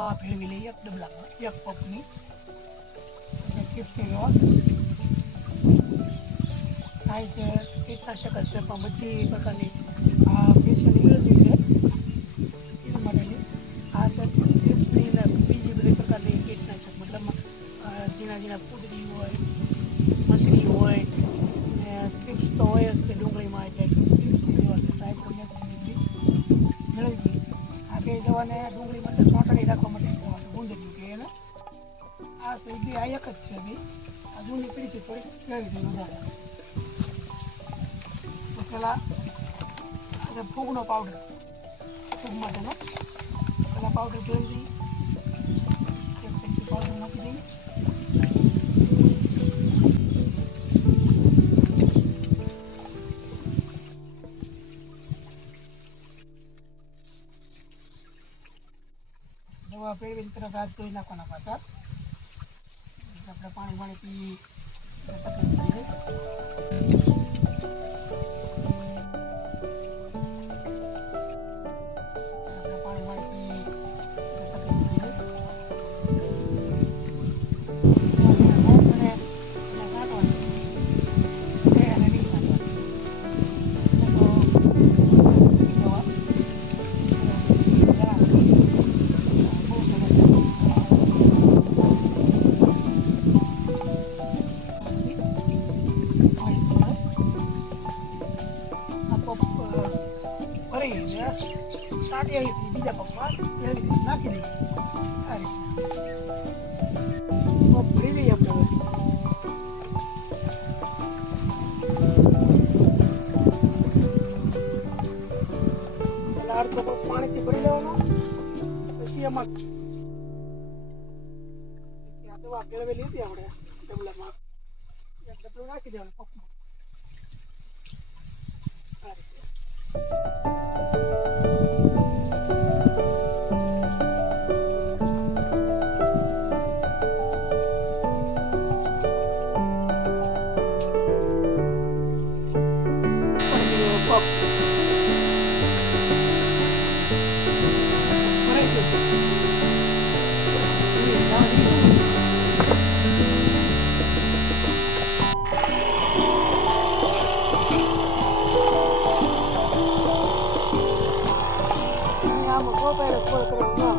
ભેળવી લઈએ એક ડબલામાં એક કપની ચીપ્સની લોટ થાય છે કીટનાશક છે પણ બધી પ્રકારની આ સ્પેશિયલ ઇંગ્રેજી છે એના માટેની આ છે ચીપ્સની ને બીજી બધી પ્રકારની કીટનાશક મતલબમાં ઝીણા ઝીણા કૂદરી હોય મછલી હોય ને ચીપ્સ તો હોય જ તે ડુંગળીમાં એટલે ચીપ્સ દેવાની સાઈડ પર મેળવી આ બે દવાને ડુંગળી માટે ચોંટણી રાખવા માટે દવાનું ગુંદરી કે એને આ સૈદી આ એક જ છે બી આ જૂની પીડીથી થોડીક કેળવી દઈ વધારે તો પેલા આજે ફૂગનો પાવડર ફૂગ માટેનો પેલા પાવડર જોઈ દઈએ એક ચમચી પાવડર નાખી દઈએ દવા પેળવીને તરત હાથ ધોઈ નાખવાના પાછા આપણે પાણી પી તકલીફ થઈ જાય બીજા પગમાં નાખી દઈએ આ રીતે ભરી દઈએ આપણે પેલા અડધો કપ પાણીથી ભરી લેવાનો પછી એમાં આ દવા કેળવેલી હતી આપણે ડબલામાં એક ડબલું નાખી દેવાનું પગમાં આ રીતે Go back and